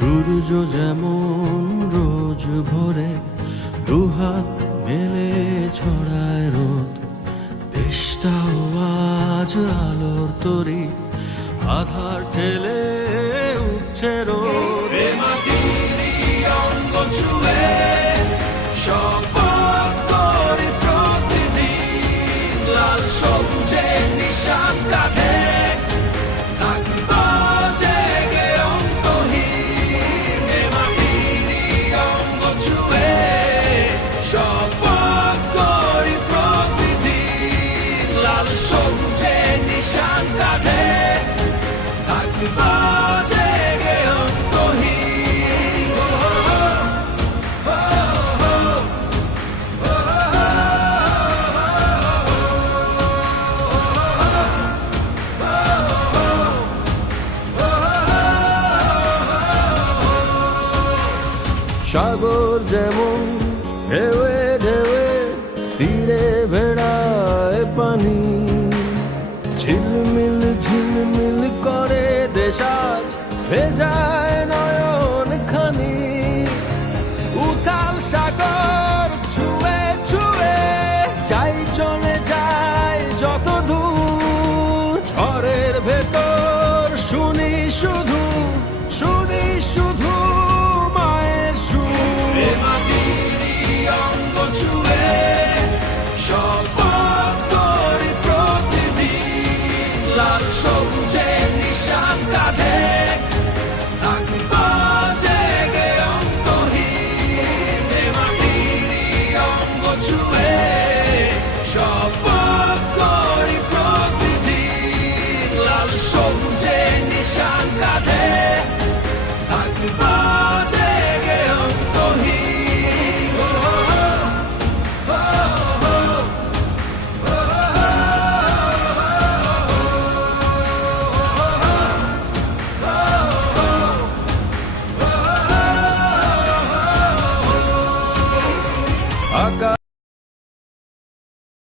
সূর্য যেমন রোজ ভোরে দুহাত মেলে ছড়ায় রোদ, দেশটাও আজ আলোর তরি আধার ঠেলে উঠছে রোদ। এ মাটিরই অঙ্গ ছুঁয়ে শপথ করি প্রতিদিন, লাল সবুজের নিশান কাঁধে থাকবো জেগে অন্তহীন। এ মাটিরই অঙ্গ ছুঁয়ে শপথ করি প্রতিদিন, লাল সবুজের নিশান কাঁধে থাকবো জেগে অন্তহীন। সাগর যেমন ঢেউয়ে ঢেউয়ে তীরে ভেড়ায় পানি, ঝিলমিল ঝিলমিল করে দেশ আজ ভেজায় নয়ন খানি। উথাল সাগর ছুঁয়ে ছুঁয়ে যাই চলে যায় যত দূর, ঝড়ের ভেতর শুনি শুধু মায়ের সুর। এ মাটিরই অঙ্গ ছুঁয়ে শপথ করি প্রতিদিন, লাল সবুজের নিশান কাঁধে থাকবো জেগে অন্তহীন। এ মাটিরই অঙ্গ ছুঁয়ে শপথ করি প্রতিদিন, লাল সবুজের নিশান কাঁধে থাকবো